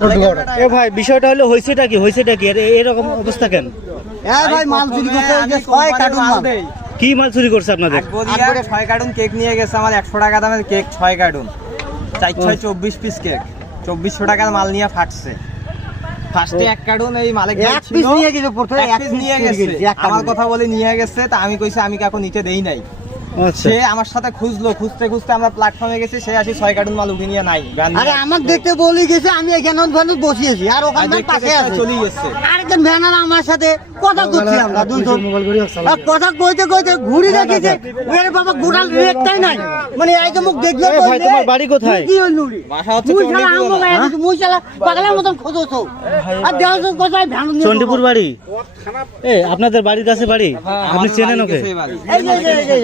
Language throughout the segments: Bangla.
এ ভাই বিষয়টা হলো হয়েছেটা কি এরকম অবস্থা কেন? ভাই মাল চুরি করতে 6 কার্টুন মাল। কি মাল চুরি করছে আপনাদের? 6 কার্টুন কেক নিয়ে গেছে আমার 100 টাকা দামের কেক 6 কার্টুন 424 পিস কেক 2400 টাকার মাল নিয়ে ফাটছে। ফার্স্টে এক কার্টুন এই মালিক এক পিস নিয়ে গেছে, প্রথমে এক পিস নিয়ে গেছে, আমার কথা বলে নিয়ে গেছে। তা আমি কইছি আমি কাকু নিতে দেই নাই। সে আমার সাথে খুঁজতে আমরা প্ল্যাটফর্মে গেছি, সে আসি 6 কার্টুন মাল উঠে নিয়ে নাই। আরে আমার দেখতে বলি গেছে, আমি এখানে বসিয়েছি আর ওখানে পাশে আছে চলে গেছে। আরেকজন ভ্যানার আমার সাথে কথা করছি, আমরা দুজন আর কথা কইতে ঘুরি রেখেছে। ওরে বাবা গোড়াল রেটটাই নাই, মানে এই যে মুখ দেখলে ভাই তোমার বাড়ি কোথায়? কি হল নুরি বাসা হচ্ছে মুই শালা পাগলের মতন খোঁজছো আর দেওয়ার কোথায় ভ্যান চণ্ডীপুর বাড়ি। আপনাদের বাড়ির কাছে বাড়ি, আপনি চেনেন ওকে? এই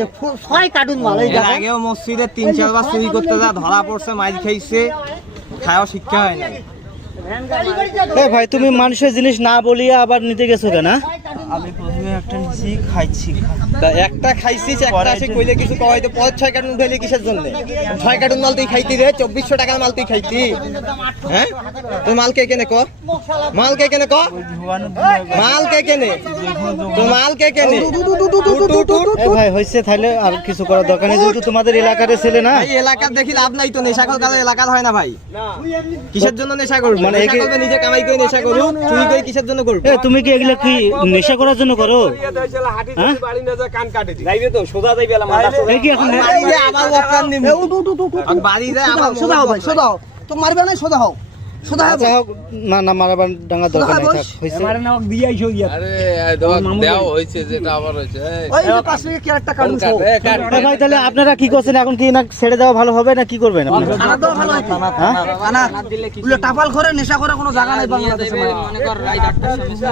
যে 6 কার্টুন মাল। এই এর আগেও মসজিদে 3-4 বার চুরি করতে যা ধরা পড়ছে, মাইর খাইছে, খাওয়া শিক্ষা হয় না। ভাই তুমি মানুষের জিনিস না বলিয়া আবার নিতে গেছো কেন? আমি প্রথমে একটা নিছি, খাইছি, একটা খাইছিস, একটা আসে কইলে কিছু কয় তো 6 কার্টুন উঠাইলে কিসের জন্য? 6 কার্টুন মাল তুই খাইতি রে, 2400 টাকার মাল তুই খাইতি। হ্যাঁ তুই মাল কে কেনে ক? মাল কে কেনে ক? মাল কে কেনে? তো মাল কে কেনে? ভাই হইছে, তাহলে আর কিছু করার দরকার নেই, যেহেতু তোমাদের এলাকার ছেলে না। এই এলাকার দেখি লাভ নাই তো, নেশা করে এলাকার হয় না ভাই। কিসের জন্য নেশা করব? মানে নিজে কামাই করে নেশা করব, চুরি করে কিসের জন্য করব? তুমি কি এগুলা কি নেশা করার জন্য করো? এই কি এখন আমার ওয়াকার নিম বাড়ি যায়, আমার সোজা হও ভাই, সোজা হও, তো মারবে না, সোজা হও, সোজা হও। আচ্ছা হোক, না মারাবার ডাঙ্গা দরকার নাই, থাক হইছে। দেওয়া হয়েছে যেটা আবার হয়েছে। ওই যে পাশে কি একটা কার্টুন সহ ভাই তাহলে আপনারা কি করছেন এখন? কি না ছেড়ে দেওয়া ভালো হবে না কি করবেন আপনারা? খানা দাও ভালো হইতো। খানা উল্টো টাপাল করে নেশা করে কোনো জায়গা নাই বাংলাদেশে। মনে কর রাইট একটা সমস্যা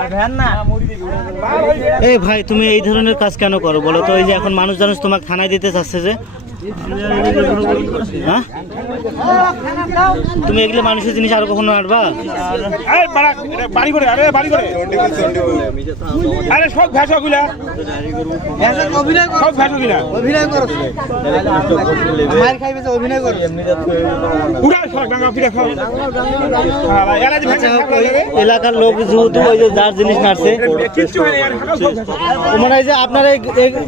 আর ভ্যান না। এই ভাই তুমি এই ধরনের কাজ কেন করো বলো তো? এই যে এখন মানুষ জানুষ তোমাকে থানায় দিতে চাচ্ছে যে, হ্যাঁ তুমি এগুলো মানুষের জিনিস আর কখনো আনবা? বাড়ি করে আরে সব ভাষা গুলা অভিনয় করো, সব ভাষা গুলা অভিনয় করো, মার খাইবে যে অভিনয় করো। পুরা সব ডাঙ্গা ফিরে খাও। এলাকার লোক যেহেতু ওই যে যার জিনিস নাড়ছে, কিচ্ছু হয় না, আর হাঁটাও সব ভাষা। মনে হয় যে আপনার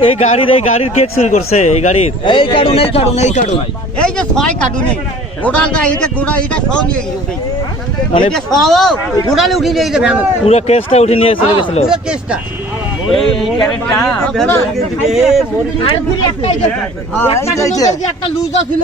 এই গাড়ির কেক চুরি করছে। এই গাড়ির এই কার্টুন এই যে 6 কার্টুনে গোটালটা এটা সহ নিয়ে গেছে। মানে এটা সহ গোটালে উঠে নিয়ে গেছে ভ্যান, পুরো কেসটা উঠে নিয়ে চলে গেছিল। পুরো কেসটা এই ক্যারেটটা আর ফিরে একটা লুজা ছিল।